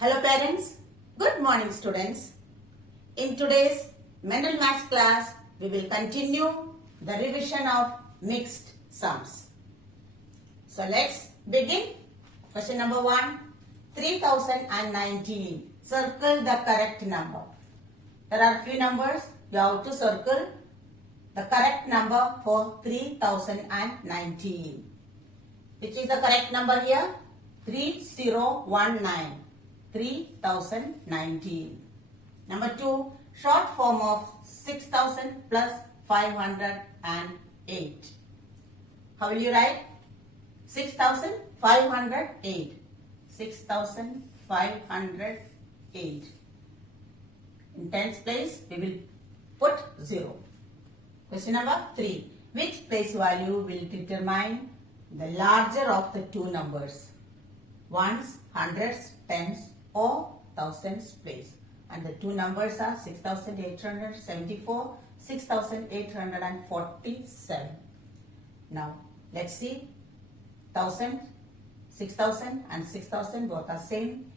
Hello parents, good morning students. In today's Mental Maths class, we will continue the revision of mixed sums. So let's begin. Question number 1, 3019. Circle the correct number. There are few numbers, you have to circle the correct number for 3019. Which is the correct number here? 3019. 3019. Number 2, short form of 6000 plus 508. How will you write? 6508. 6508. In tens place, we will put 0. Question number 3. Which place value will determine the larger of the two numbers? Ones, hundreds, tens or thousands place. And the two numbers are 6874, 6847. Now, let's see. 1000, 6000 and 6000 both are same.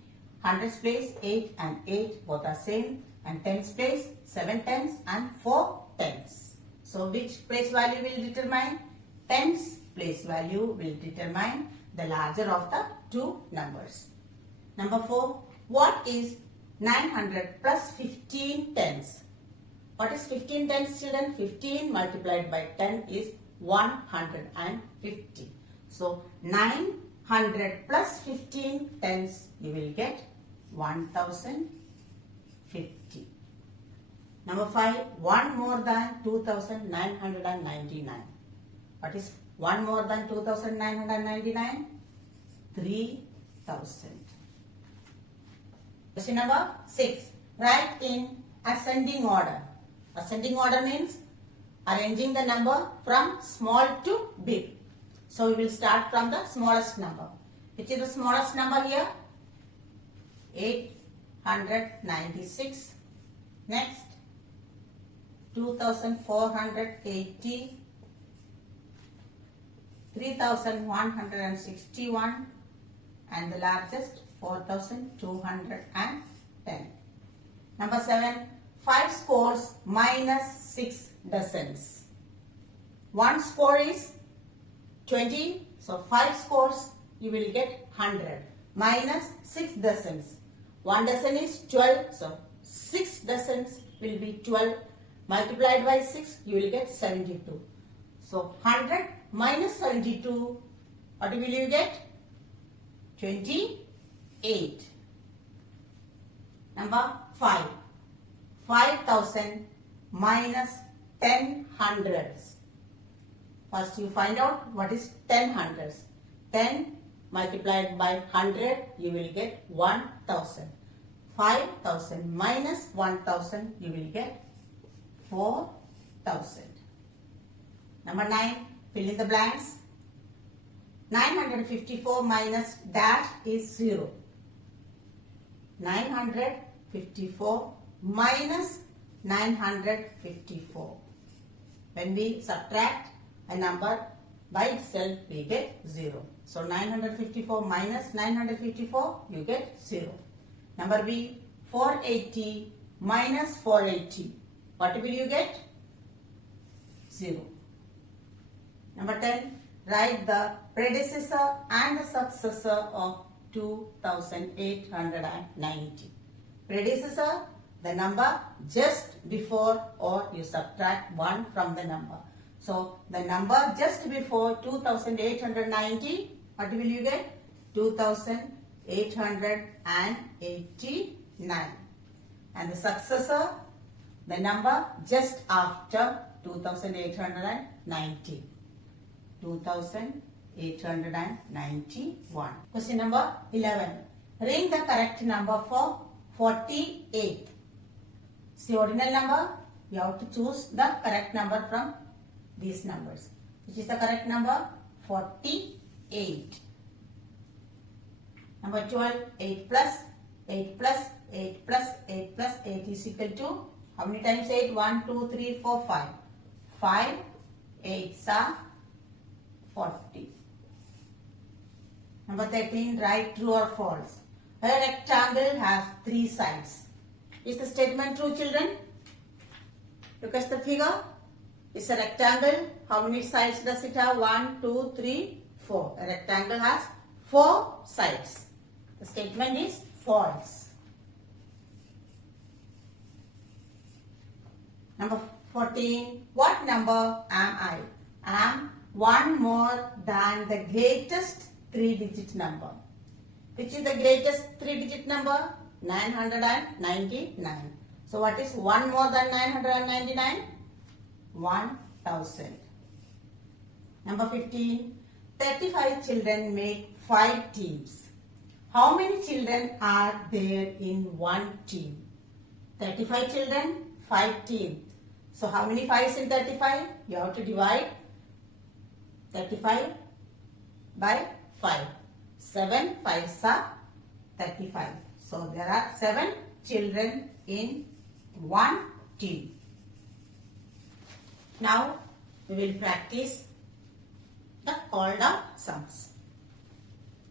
Hundreds place 8 and 8 both are same. And tens place 7 tens and 4 tens. So, which place value will determine? Tens place value will determine the larger of the two numbers. Number 4. What is 900 plus 15 tens? What is 15 tens, children? 15 multiplied by 10 is 150. So 900 plus 15 tens, you will get 1050. Number 5. 1 more than 2999. What is 1 more than 2999? 3000. Question number 6. Write in ascending order. Ascending order means arranging the number from small to big. So we will start from the smallest number. Which is the smallest number here? 896. Next, 2480. 3161 and the largest 4210. Number 7. 5 scores minus 6 dozens. 1 score is 20. So 5 scores you will get 100 minus 6 dozens. 1 dozen is 12. So 6 dozens will be 12. Multiplied by 6 you will get 72. So 100 minus 72, what will you get? 28. Number 5. 5000 minus 10 hundreds. First you find out what is 10 hundreds. 10 multiplied by 100, you will get 1000. 5000 minus 1000, you will get 4000. Number 9. Fill in the blanks. 954 minus dash is 0. 954 minus 954. When we subtract a number by itself, we get 0. So 954 minus 954, you get 0. Number B. 480 minus 480. What will you get? 0. Number 10. Write the predecessor and the successor of 2890. Predecessor, the number just before, or you subtract 1 from the number. So, the number just before 2890, what will you get? 2889. And the successor, the number just after 2890. 2891. Question number 11. Ring the correct number for 48. See ordinal number, you have to choose the correct number from these numbers. Which is the correct number? 48. Number 12. 8 plus 8 plus 8 plus 8 plus 8 is equal to, how many times 8? 1, 2, 3, 4, 5. 5 8s are 40. Number 13, write true or false. A rectangle has 3 sides. Is the statement true, children? Look at the figure. It's a rectangle. How many sides does it have? 1, 2, 3, 4. A rectangle has 4 sides. The statement is false. Number 14. What number am I? I am one more than the greatest 3-digit number. Which is the greatest 3-digit number? 999. So what is 1 more than 999? 1000. Number 15. 35 children make 5 teams. How many children are there in one team? 35 children, 5 teams. So how many 5s in 35? You have to divide 35 by 5. 7 5s are 35. So there are 7 children in one team. Now we will practice the called out sums.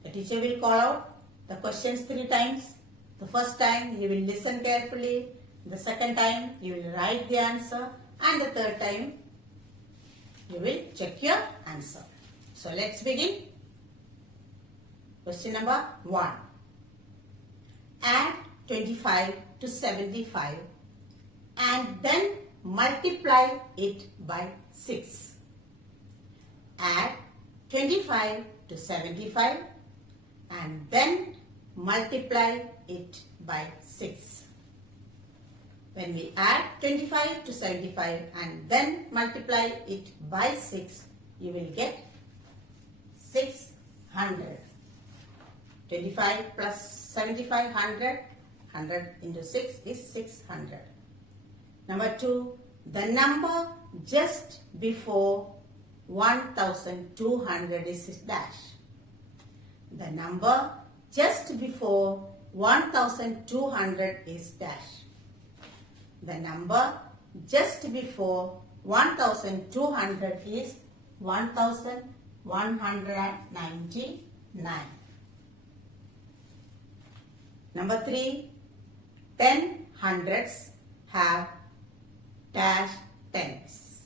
The teacher will call out the questions 3 times. The first time you will listen carefully. The second time you will write the answer. And the third time you will check your answer. So let's begin. Question number 1. Add 25 to 75 and then multiply it by 6. Add 25 to 75 and then multiply it by 6. When we add 25 to 75 and then multiply it by 6, you will get 600. 25 plus 75, 100. 100 into 6 is 600. Number 2, the number just before 1200 is dash. The number just before 1200 is dash. The number just before 1200 is 1199. Number 3, 10 hundreds have dash tens.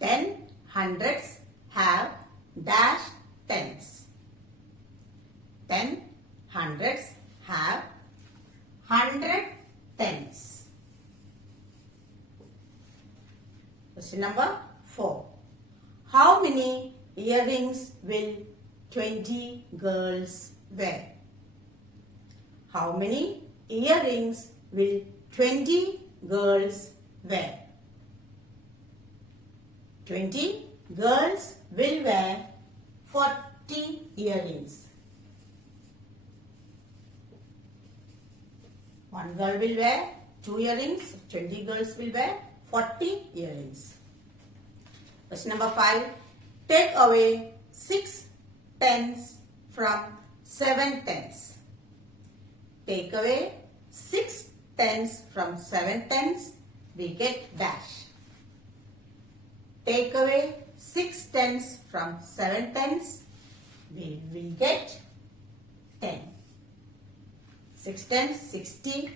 10 hundreds have dash tens. 10 hundreds have 100 tens. Question number 4. How many earrings will 20 girls wear? How many earrings will 20 girls wear? 20 girls will wear 40 earrings. One girl will wear 2 earrings. 20 girls will wear 40 earrings. Question number 5. Take away 6 tens from 7 tens. Take away 6 tens from 7 tens. We get dash. Take away 6 tens from 7 tens. We will get 10. 6 tens 60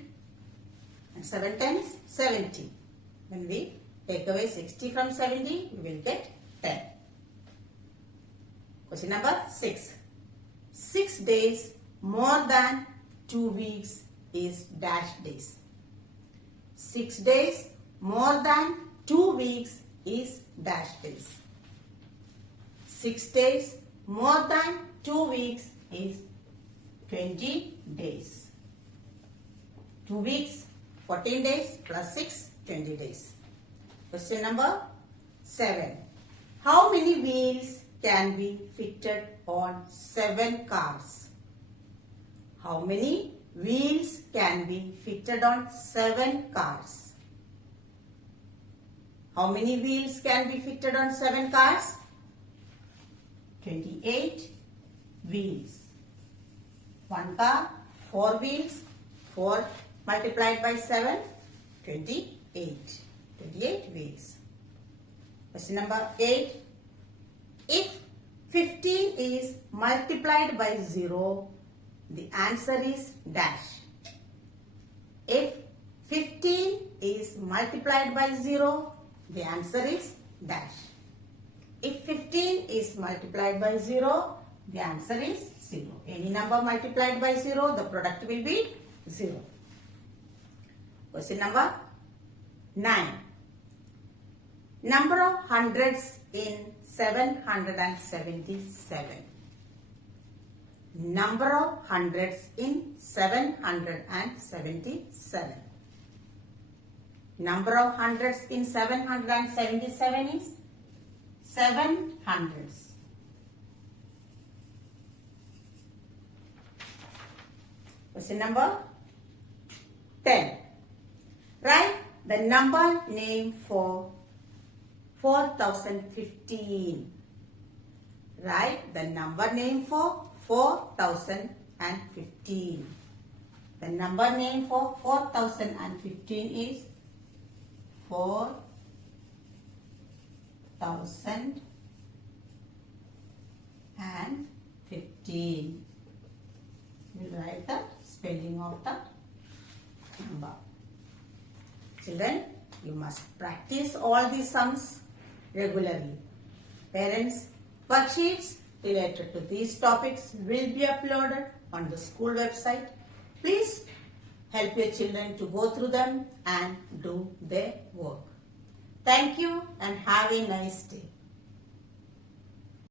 and 7 tens 70. When we take away 60 from 70, we will get 10. Question number 6. 6 days more than 2 weeks is dash days. 6 days more than 2 weeks is dash days. 6 days more than 2 weeks is 20 days. 2 weeks, 14 days plus 6, 20 days. Question number 7. How many wheels can be fitted on 7 cars? How many wheels can be fitted on 7 cars? How many wheels can be fitted on 7 cars? 28 wheels. 1 car, 4 wheels. 4 multiplied by 7, 28. 28 wheels. Question number 8. If 15 is multiplied by 0, the answer is dash. If 15 is multiplied by 0, the answer is dash. If 15 is multiplied by 0, the answer is 0. Any number multiplied by 0, the product will be 0. Question number 9. Number of hundreds in 777. Number of hundreds in 777. Number of hundreds in 777 is 7 hundreds. Question number 10. Write the number name for 4015. Write the number name for 4015. The number name for 4015 is 4015. We will write the spelling of the number. Children, you must practice all these sums regularly. Parents, worksheets related to these topics will be uploaded on the school website. Please help your children to go through them and do their work. Thank you and have a nice day.